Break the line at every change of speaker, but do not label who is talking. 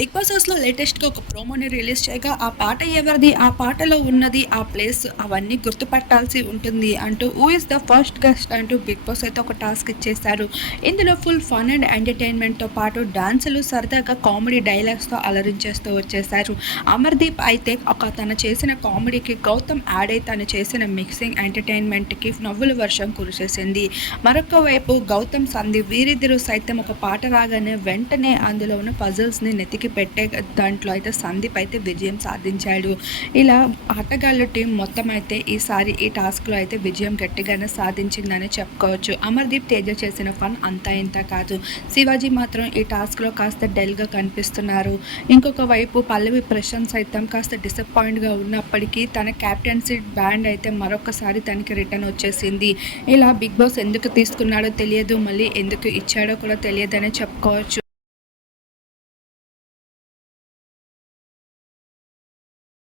Big boss హౌస్లో లేటెస్ట్గా ఒక ప్రోమోని రిలీజ్ చేయగా ఆ పాట ఎవరిది? ఆ పాటలో ఉన్నది ఆ ప్లేస్ అవన్నీ గుర్తుపట్టాల్సి ఉంటుంది అంటూ who is the first guest అంటూ బిగ్ బాస్ అయితే ఒక టాస్క్ ఇచ్చేశారు. ఇందులో ఫుల్ ఫన్ అండ్ ఎంటర్టైన్మెంట్తో పాటు డాన్సులు సరదాగా కామెడీ డైలాగ్స్తో అలరించేస్తూ వచ్చేశారు. అమర్దీప్ అయితే ఒక తను చేసిన కామెడీకి గౌతమ్ యాడ్ అయి తను చేసిన మిక్సింగ్ ఎంటర్టైన్మెంట్కి నవ్వుల వర్షం కురిసేసింది. మరొక వైపు గౌతమ్ సంధి వీరిద్దరూ సైతం ఒక పాట రాగానే వెంటనే అందులో ఉన్న పజిల్స్ని నెతికి పెట్టే దాంట్లో అయితే సందీప్ అయితే విజయం సాధించాడు. ఇలా ఆటగాళ్ళ టీం మొత్తం అయితే ఈసారి ఈ టాస్క్లో అయితే విజయం గట్టిగానే సాధించిందని చెప్పుకోవచ్చు. అమర్దీప్ తేజ చేసిన ఫన్ అంతా ఇంత కాదు. శివాజీ మాత్రం ఈ టాస్క్లో కాస్త డల్గా కనిపిస్తున్నారు. ఇంకొక వైపు పల్లవి ప్రశాంత్ సైతం కాస్త డిసప్పాయింట్గా ఉన్నప్పటికీ తన క్యాప్టెన్సీ బ్యాండ్ అయితే మరొకసారి తనకి రిటర్న్ వచ్చేసింది. ఇలా బిగ్ బాస్ ఎందుకు తీసుకున్నాడో తెలియదు మళ్ళీ ఎందుకు ఇచ్చాడో కూడా తెలియదని చెప్పుకోవచ్చు.